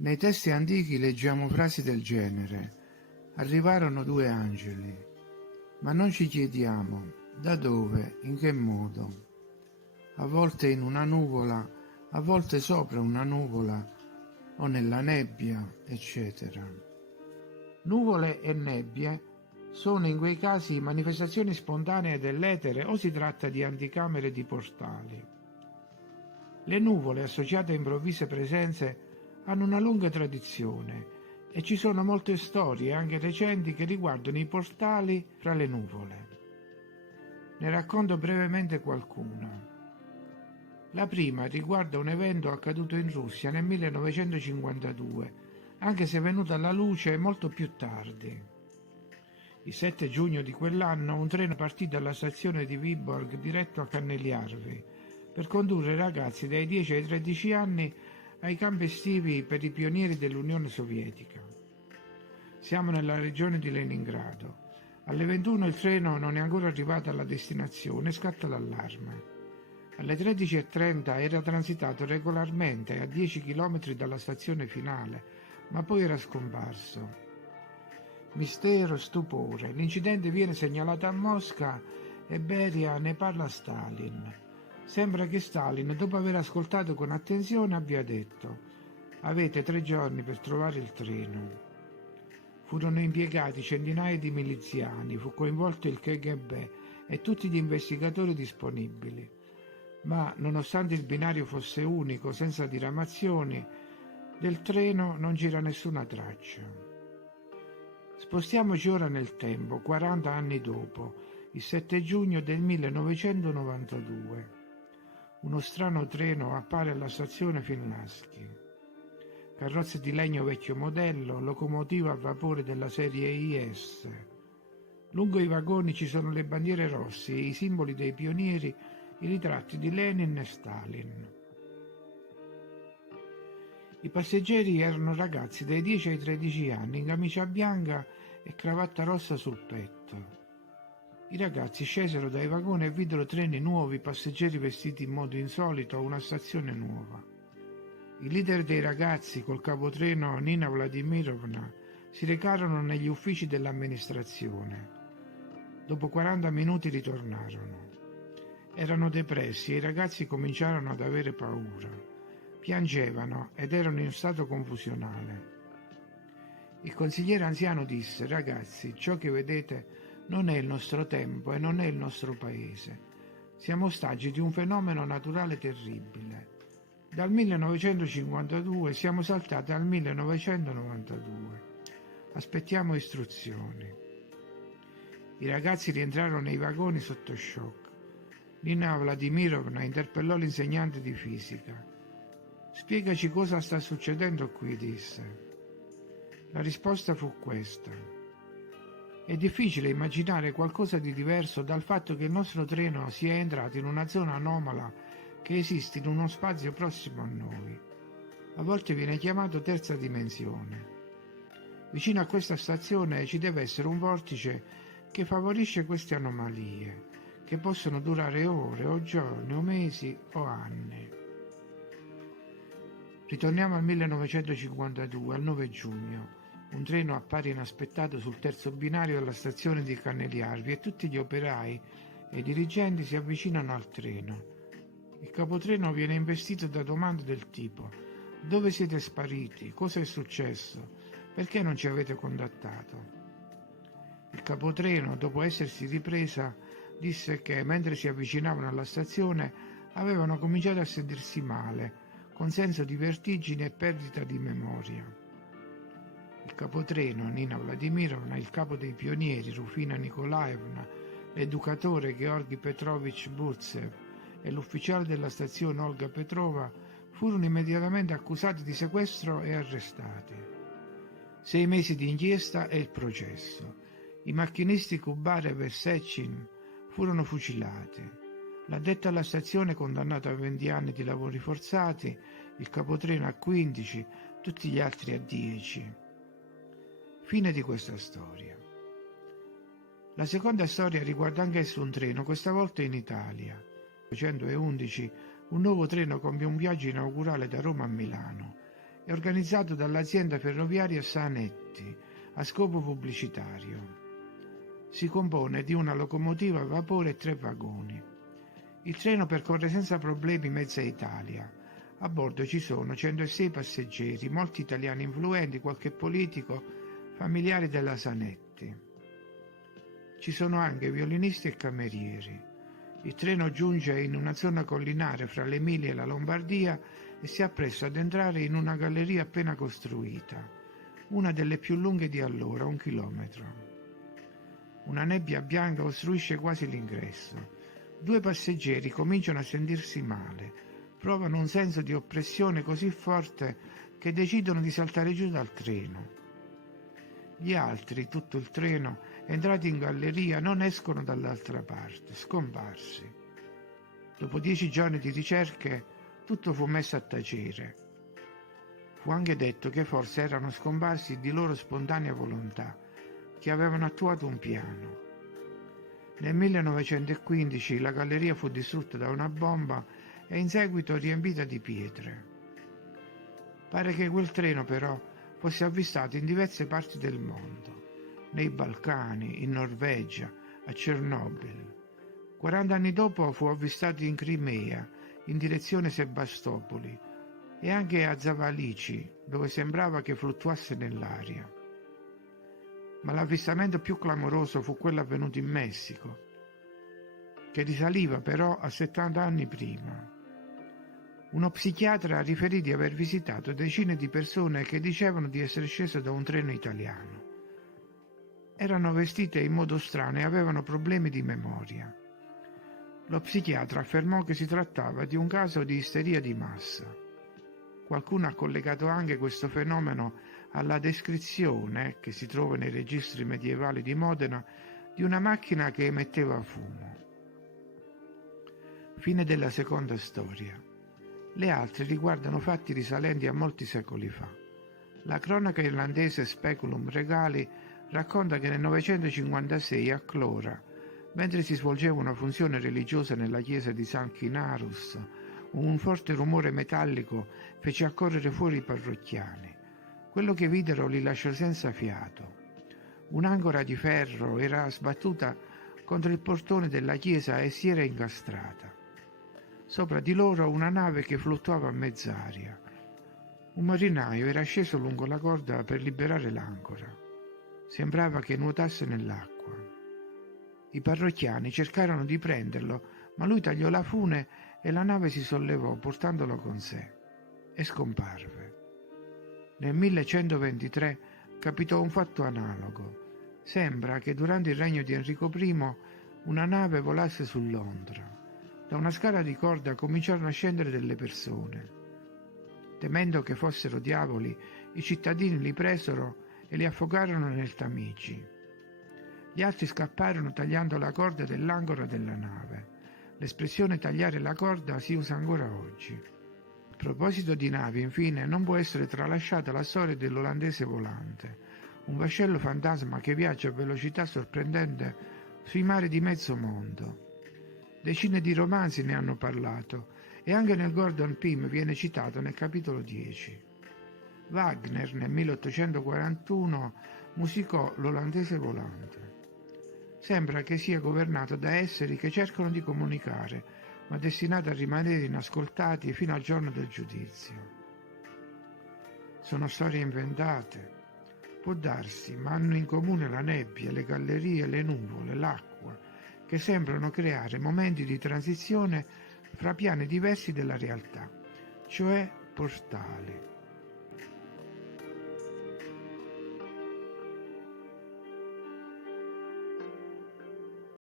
Nei testi antichi leggiamo frasi del genere: arrivarono due angeli, ma non ci chiediamo da dove, in che modo. A volte in una nuvola, a volte sopra una nuvola o nella nebbia, eccetera. Nuvole e nebbie sono in quei casi manifestazioni spontanee dell'etere o si tratta di anticamere di portali. Le nuvole associate a improvvise presenze hanno una lunga tradizione e ci sono molte storie, anche recenti, che riguardano i portali fra le nuvole. Ne racconto brevemente qualcuna. La prima riguarda un evento accaduto in Russia nel 1952, anche se venuto alla luce molto più tardi. Il 7 giugno di quell'anno un treno partì dalla stazione di Vyborg diretto a Kanneliarvi per condurre i ragazzi dai 10 ai 13 anni ai campi estivi per i pionieri dell'Unione Sovietica. Siamo nella regione di Leningrado. Alle 21 il treno non è ancora arrivato alla destinazione e scatta l'allarme. Alle 13:30 era transitato regolarmente a 10 km dalla stazione finale, ma poi era scomparso. Mistero, stupore. L'incidente viene segnalato a Mosca e Beria ne parla a Stalin. Sembra che Stalin, dopo aver ascoltato con attenzione, abbia detto: «Avete 3 giorni per trovare il treno». Furono impiegati centinaia di miliziani, fu coinvolto il KGB e tutti gli investigatori disponibili. Ma, nonostante il binario fosse unico, senza diramazioni, del treno non gira nessuna traccia. Spostiamoci ora nel tempo, 40 anni dopo, il 7 giugno del 1992. Uno strano treno appare alla stazione Finlaschi. Carrozze di legno vecchio modello, locomotiva a vapore della serie IS. Lungo i vagoni ci sono le bandiere rosse e i simboli dei pionieri, i ritratti di Lenin e Stalin. I passeggeri erano ragazzi dai 10 ai 13 anni in camicia bianca e cravatta rossa sul petto. I ragazzi scesero dai vagoni e videro treni nuovi, passeggeri vestiti in modo insolito a una stazione nuova. I leader dei ragazzi, col capotreno Nina Vladimirovna, si recarono negli uffici dell'amministrazione. Dopo 40 minuti ritornarono. Erano depressi e i ragazzi cominciarono ad avere paura. Piangevano ed erano in stato confusionale. Il consigliere anziano disse: «Ragazzi, ciò che vedete non è il nostro tempo e non è il nostro paese. Siamo ostaggi di un fenomeno naturale terribile. Dal 1952 siamo saltati al 1992. Aspettiamo istruzioni». I ragazzi rientrarono nei vagoni sotto shock. Nina Vladimirovna interpellò l'insegnante di fisica. «Spiegaci cosa sta succedendo qui», disse. La risposta fu questa: «È difficile immaginare qualcosa di diverso dal fatto che il nostro treno sia entrato in una zona anomala che esiste in uno spazio prossimo a noi. A volte viene chiamato terza dimensione. Vicino a questa stazione ci deve essere un vortice che favorisce queste anomalie, che possono durare ore o giorni o mesi o anni». Ritorniamo al 1952, al 9 giugno. Un treno appare inaspettato sul terzo binario della stazione di Kanneliarvi e tutti gli operai e i dirigenti si avvicinano al treno. Il capotreno viene investito da domande del tipo: «Dove siete spariti? Cosa è successo? Perché non ci avete contattato?» Il capotreno, dopo essersi ripresa, disse che mentre si avvicinavano alla stazione avevano cominciato a sentirsi male, con senso di vertigine e perdita di memoria. Il capotreno, Nina Vladimirovna, il capo dei pionieri, Rufina Nikolaevna, l'educatore Georgi Petrovich Burtsev e l'ufficiale della stazione Olga Petrova furono immediatamente accusati di sequestro e arrestati. 6 mesi di inchiesta e il processo. I macchinisti Kubarev e Sechin furono fucilati. L'addetto alla stazione condannato a 20 anni di lavori forzati, il capotreno a 15, tutti gli altri a 10. Fine di questa storia. La seconda storia riguarda anch'essa un treno, questa volta in Italia. Nel 1911 un nuovo treno compie un viaggio inaugurale da Roma a Milano È organizzato dall'azienda ferroviaria Sanetti a scopo pubblicitario. Si compone di una locomotiva a vapore e 3 vagoni. Il treno percorre senza problemi mezza Italia. A bordo ci sono 106 passeggeri, molti italiani influenti, qualche politico, familiari della Sanetti. Ci sono anche violinisti e camerieri. Il treno giunge in una zona collinare fra l'Emilia e la Lombardia e si appresta ad entrare in una galleria appena costruita, una delle più lunghe di allora, 1 chilometro. Una nebbia bianca ostruisce quasi l'ingresso. 2 passeggeri cominciano a sentirsi male, provano un senso di oppressione così forte che decidono di saltare giù dal treno. Gli altri, tutto il treno, entrati in galleria, non escono dall'altra parte, scomparsi. Dopo 10 giorni di ricerche, tutto fu messo a tacere. Fu anche detto che forse erano scomparsi di loro spontanea volontà, che avevano attuato un piano. Nel 1915 la galleria fu distrutta da una bomba e in seguito riempita di pietre. Pare che quel treno però fosse avvistato in diverse parti del mondo, nei Balcani, in Norvegia, a Chernobyl. 40 anni dopo fu avvistato in Crimea, in direzione Sebastopoli, e anche a Zavalici, dove sembrava che fluttuasse nell'aria. Ma l'avvistamento più clamoroso fu quello avvenuto in Messico, che risaliva però a 70 anni prima. Uno psichiatra riferì di aver visitato decine di persone che dicevano di essere scese da un treno italiano. Erano vestite in modo strano e avevano problemi di memoria. Lo psichiatra affermò che si trattava di un caso di isteria di massa. Qualcuno ha collegato anche questo fenomeno alla descrizione, che si trova nei registri medievali di Modena, di una macchina che emetteva fumo. Fine della seconda storia. Le altre riguardano fatti risalenti a molti secoli fa. La cronaca irlandese Speculum Regali racconta che nel 956 a Clora, mentre si svolgeva una funzione religiosa nella chiesa di San Chinarus, un forte rumore metallico fece accorrere fuori i parrocchiani. Quello che videro li lasciò senza fiato. Un'ancora di ferro era sbattuta contro il portone della chiesa e si era incastrata. Sopra di loro una nave che fluttuava a mezz'aria. Un marinaio era sceso lungo la corda per liberare l'ancora. Sembrava che nuotasse nell'acqua. I parrocchiani cercarono di prenderlo, ma lui tagliò la fune e la nave si sollevò portandolo con sé e scomparve. Nel 1123 capitò un fatto analogo. Sembra che durante il regno di Enrico I una nave volasse su Londra. Da una scala di corda cominciarono a scendere delle persone. Temendo che fossero diavoli, i cittadini li presero e li affogarono nel Tamigi. Gli altri scapparono tagliando la corda dell'ancora della nave. L'espressione tagliare la corda si usa ancora oggi. A proposito di navi, infine, non può essere tralasciata la storia dell'olandese volante, un vascello fantasma che viaggia a velocità sorprendente sui mari di mezzo mondo. Decine di romanzi ne hanno parlato e anche nel Gordon Pym viene citato nel capitolo 10. Wagner nel 1841 musicò l'olandese volante. Sembra che sia governato da esseri che cercano di comunicare, ma destinati a rimanere inascoltati fino al giorno del giudizio. Sono storie inventate, può darsi, ma hanno in comune la nebbia, le gallerie, le nuvole, l'acqua, che sembrano creare momenti di transizione fra piani diversi della realtà, cioè portali.